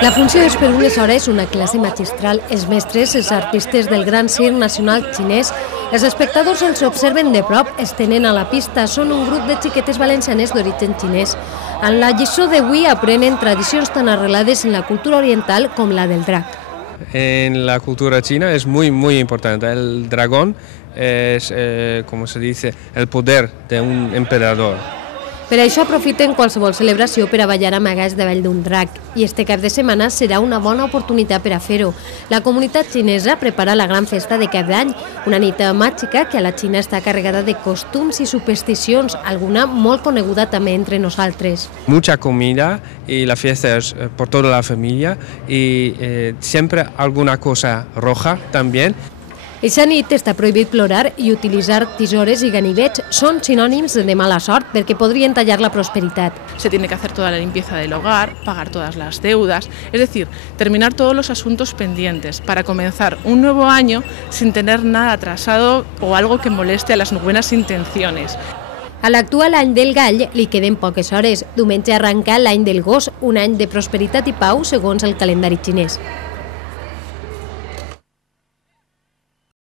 La funció és per unes hores una classe magistral. Els mestres, els artistes del Gran Circ Nacional xinès, els espectadors els observen de prop, es tenen a la pista. Són un grup de xiquetes valencianes d'origen xinès. En la lliçó d'avui aprenen tradicions tan arrelades en la cultura oriental com la del drac. En la cultura china es muy importante. El dragón es, como se dice, el poder de un emperador. Per això aprofiten qualsevol celebració per a ballar amagats davall d'un drac, i este cap de setmana serà una bona oportunitat per a fer-ho. La comunitat xinesa prepara la gran festa de cap d'any, una nit màgica que a la Xina està carregada de costums i supersticions, alguna molt coneguda també entre nosaltres. Mucha comida y la fiesta es por toda la familia y siempre alguna cosa roja también. Eixa nit està prohibit plorar i utilitzar tisores i ganivets són sinònims de mala sort perquè podrien tallar la prosperitat. Se tiene que hacer toda la limpieza del hogar, pagar todas las deudas, es decir, terminar todos los asuntos pendientes para comenzar un nuevo año sin tener nada atrasado o algo que moleste a las buenas intenciones. A l'actual any del gall li queden poques hores. Diumenge arranca l'any del gos, un any de prosperitat i pau segons el calendari xinès.